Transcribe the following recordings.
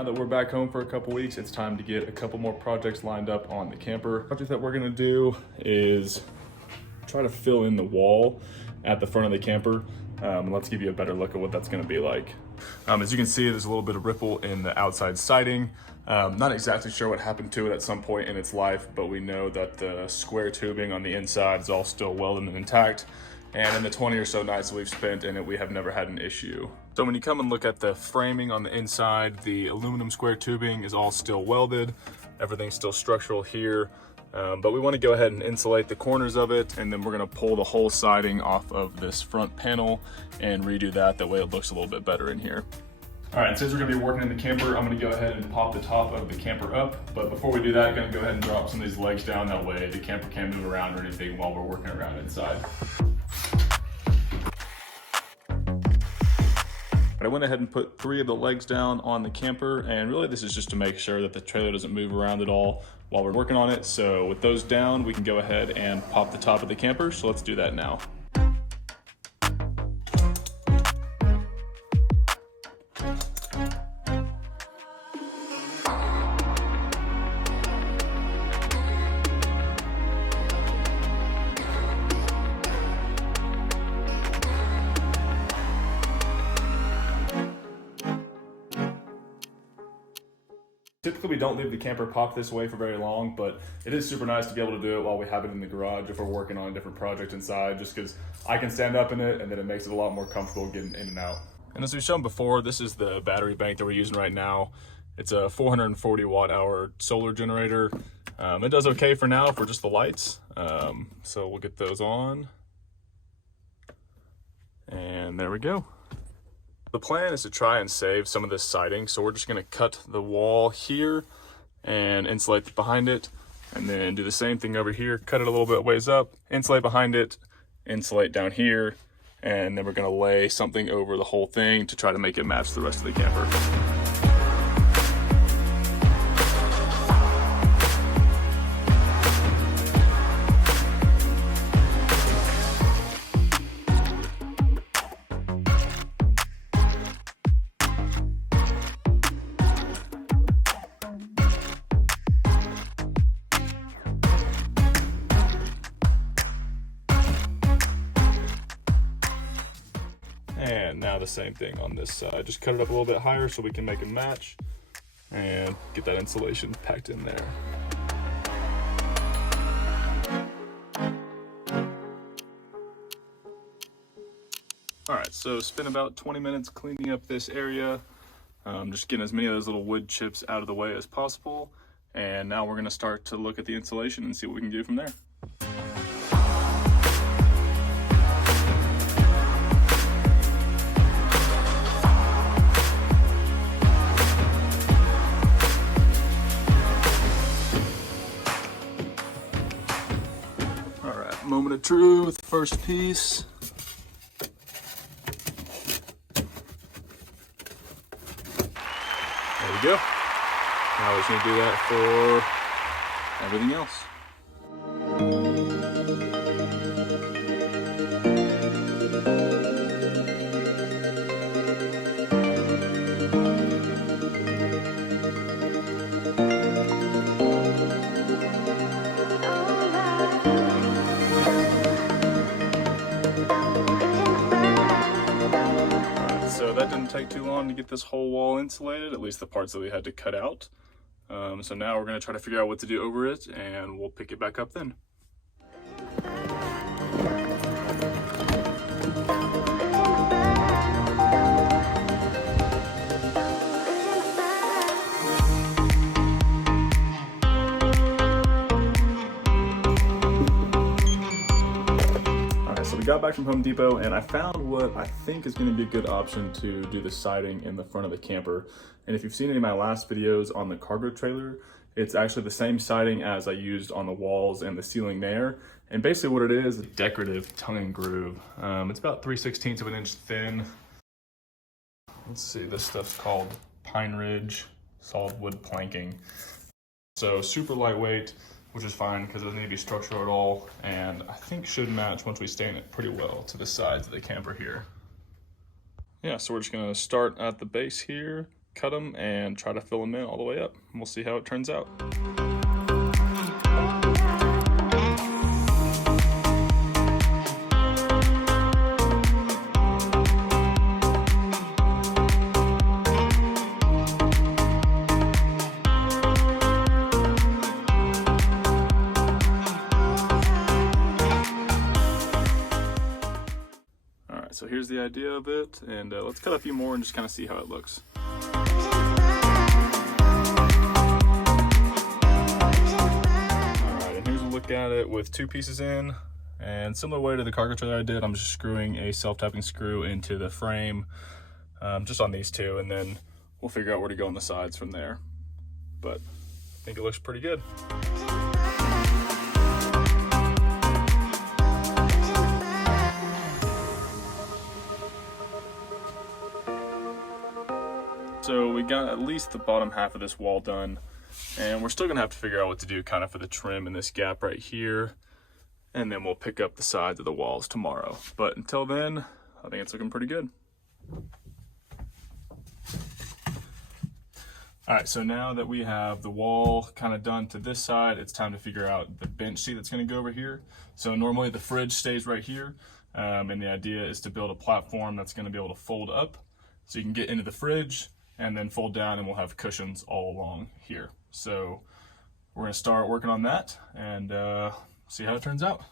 Now that we're back home for a couple weeks, it's time to get a couple more projects lined up on the camper. The project that we're gonna do is try to fill in the wall at the front of the camper. Let's give you a better look at what that's gonna be like. As you can see, there's a little bit of ripple in the outside siding. Not exactly sure what happened to it at some point in its life, but we know that the square tubing on the inside is all still welded and intact. And in the 20 or so nights that we've spent in it, we have never had an issue. So when you come and look at the framing on the inside, the aluminum square tubing is all still welded. Everything's still structural here. But we want to go ahead and insulate the corners of it, and then we're going to pull the whole siding off of this front panel and redo that. That way it looks a little bit better in here. All right, since we're going to be working in the camper, I'm going to go ahead and pop the top of the camper up. But before we do that, I'm going to go ahead and drop some of these legs down. That way the camper can't move around or anything while we're working around inside. I went ahead and put 3 of the legs down on the camper, and really this is just to make sure that the trailer doesn't move around at all while we're working on it. So with those down, we can go ahead and pop the top of the camper. So let's do that now. Typically, we don't leave the camper popped this way for very long, but it is super nice to be able to do it while we have it in the garage if we're working on a different project inside, just because I can stand up in it and then it makes it a lot more comfortable getting in and out. And as we've shown before, this is the battery bank that we're using right now. It's a 440 watt hour solar generator. It does okay for now for just the lights. So we'll get those on. And there we go. The plan is to try and save some of this siding, so we're just going to cut the wall here and insulate behind it, and then do the same thing over here, cut it a little bit ways up, insulate behind it, insulate down here, and then we're going to lay something over the whole thing to try to make it match the rest of the camper. And now the same thing on this side. Just cut it up a little bit higher so we can make a match and get that insulation packed in there. All right, so spent about 20 minutes cleaning up this area, just getting as many of those little wood chips out of the way as possible. And now we're gonna start to look at the insulation and see what we can do from there. Moment of truth, first piece. There we go. Now we're just gonna do that for everything else. So that didn't take too long to get this whole wall insulated, at least the parts that we had to cut out. So now we're going to try to figure out what to do over it, and we'll pick it back up then. So we got back from Home Depot and I found what I think is going to be a good option to do the siding in the front of the camper. And if you've seen any of my last videos on the cargo trailer, it's actually the same siding as I used on the walls and the ceiling there. And basically what it is, a decorative tongue and groove. It's about 3/16 of an inch thin. Let's see, this stuff's called Pine Ridge solid wood planking. So super lightweight, which is fine because it doesn't need to be structural at all, and I think should match once we stain it pretty well to the sides of the camper here. Yeah, so we're just gonna start at the base here, cut them and try to fill them in all the way up. We'll see how it turns out. So here's the idea of it, and let's cut a few more and just kind of see how it looks. Alright, and here's a look at it with 2 pieces in, and similar way to the cargo trailer I did, I'm just screwing a self-tapping screw into the frame, just on these 2, and then we'll figure out where to go on the sides from there. But I think it looks pretty good. So we got at least the bottom half of this wall done, and we're still gonna have to figure out what to do kind of for the trim in this gap right here, and then we'll pick up the sides of the walls tomorrow. But until then, I think it's looking pretty good. All right, so now that we have the wall kind of done to this side, it's time to figure out the bench seat that's gonna go over here. So normally the fridge stays right here, and the idea is to build a platform that's gonna be able to fold up so you can get into the fridge and then fold down, and we'll have cushions all along here. So we're gonna start working on that and see how it turns out.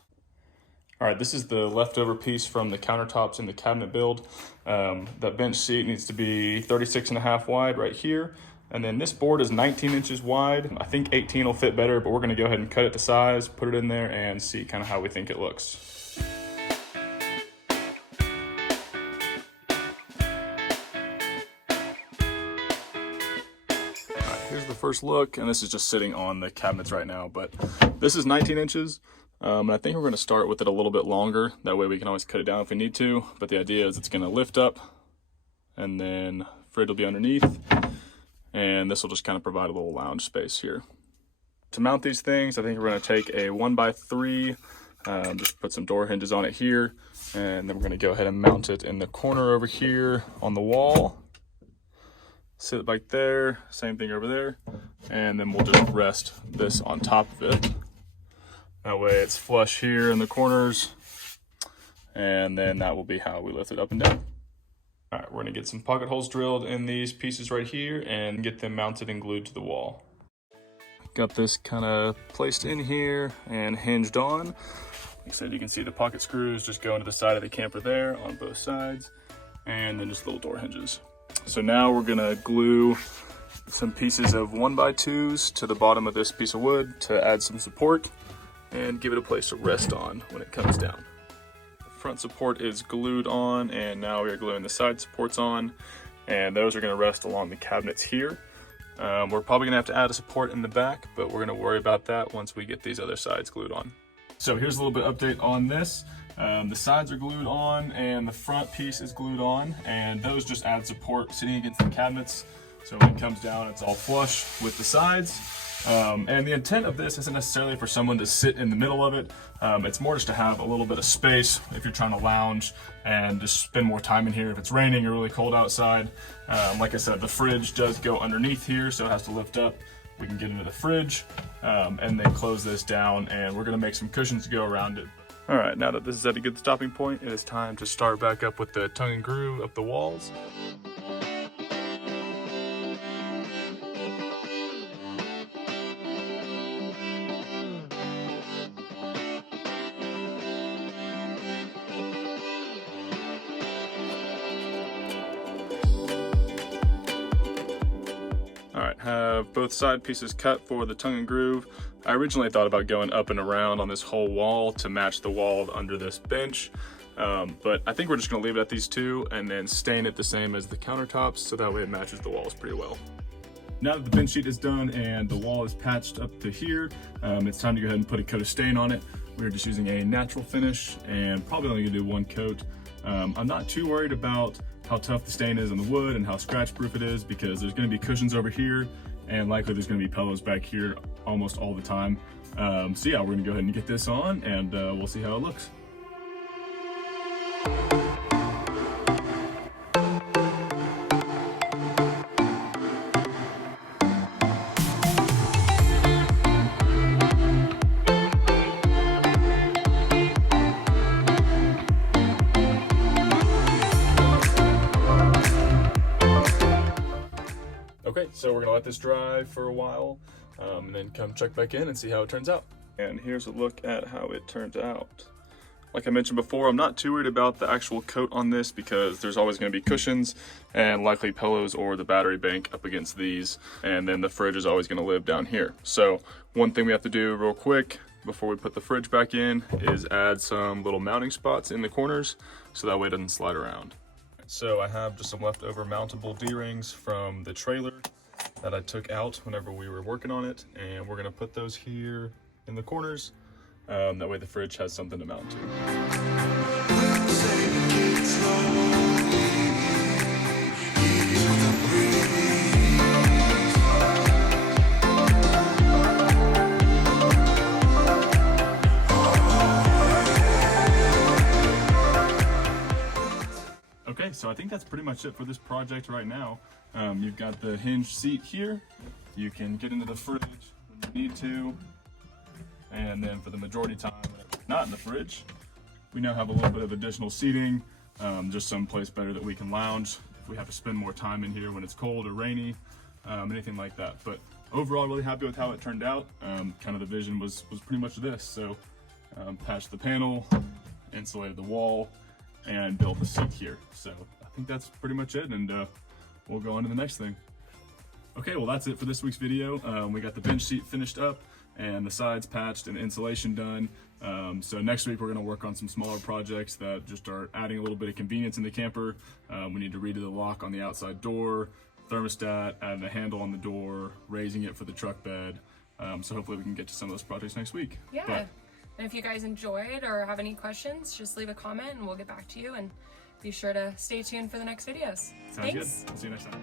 All right, this is the leftover piece from the countertops in the cabinet build. That bench seat needs to be 36.5 wide right here. And then this board is 19 inches wide. I think 18 will fit better, but we're gonna go ahead and cut it to size, put it in there, and see kind of how we think it looks. Here's the first look, and this is just sitting on the cabinets right now, but this is 19 inches, and I think we're going to start with it a little bit longer. That way we can always cut it down if we need to, but the idea is it's going to lift up, and then fridge will be underneath, and this will just kind of provide a little lounge space here. To mount these things, I think we're going to take a 1x3, just put some door hinges on it here, and then we're going to go ahead and mount it in the corner over here on the wall. Sit it like there, same thing over there, and then we'll just rest this on top of it. That way it's flush here in the corners, and then that will be how we lift it up and down. All right, we're gonna get some pocket holes drilled in these pieces right here and get them mounted and glued to the wall. Got this kind of placed in here and hinged on. Like I said, you can see the pocket screws just go into the side of the camper there on both sides, and then just little door hinges. So now we're gonna glue some pieces of 1x2s to the bottom of this piece of wood to add some support and give it a place to rest on when it comes down. The front support is glued on, and now we are gluing the side supports on, and those are gonna rest along the cabinets here. We're probably gonna have to add a support in the back, but we're gonna worry about that once we get these other sides glued on. So here's a little bit of update on this. The sides are glued on and the front piece is glued on, and those just add support sitting against the cabinets. So when it comes down, it's all flush with the sides. And the intent of this isn't necessarily for someone to sit in the middle of it. It's more just to have a little bit of space if you're trying to lounge and just spend more time in here if it's raining or really cold outside. Like I said, the fridge does go underneath here, so it has to lift up. We can get into the fridge and then close this down, and we're gonna make some cushions to go around it. All right, now that this is at a good stopping point, it is time to start back up with the tongue and groove up the walls. All right, have both side pieces cut for the tongue and groove. I originally thought about going up and around on this whole wall to match the wall under this bench, but I think we're just gonna leave it at these two and then stain it the same as the countertops, so that way it matches the walls pretty well. Now that the bench sheet is done and the wall is patched up to here, it's time to go ahead and put a coat of stain on it. We're just using a natural finish and probably only gonna do one coat. I'm not too worried about how tough the stain is on the wood and how scratch proof it is, because there's gonna be cushions over here and likely there's gonna be pillows back here almost all the time. So yeah, we're gonna go ahead and get this on, and we'll see how it looks. Okay, so we're gonna let this dry for a while and then come check back in and see how it turns out. And here's a look at how it turned out. Like I mentioned before, I'm not too worried about the actual coat on this because there's always going to be cushions and likely pillows or the battery bank up against these. And then the fridge is always going to live down here. So one thing we have to do real quick before we put the fridge back in is add some little mounting spots in the corners so that way it doesn't slide around. So I have just some leftover mountable D-rings from the trailer that I took out whenever we were working on it. And we're going to put those here in the corners. That way the fridge has something to mount to. Okay, so I think that's pretty much it for this project right now. You've got the hinged seat here. You can get into the fridge when you need to. And then for the majority of time, when it's not in the fridge, we now have a little bit of additional seating, just someplace better that we can lounge if we have to spend more time in here when it's cold or rainy, anything like that. But overall, really happy with how it turned out. Kind of the vision was pretty much this. So patched the panel, insulated the wall, and built the seat here. So I think that's pretty much it, and we'll go on to the next thing. Okay, well that's it for this week's video. We got the bench seat finished up and the sides patched and insulation done. So next week we're gonna work on some smaller projects that just are adding a little bit of convenience in the camper. We need to redo the lock on the outside door, thermostat, adding a handle on the door, raising it for the truck bed. So hopefully we can get to some of those projects next week. Yeah, and if you guys enjoyed or have any questions, just leave a comment and we'll get back to you, and be sure to stay tuned for the next videos. Sounds good. I'll see you next time.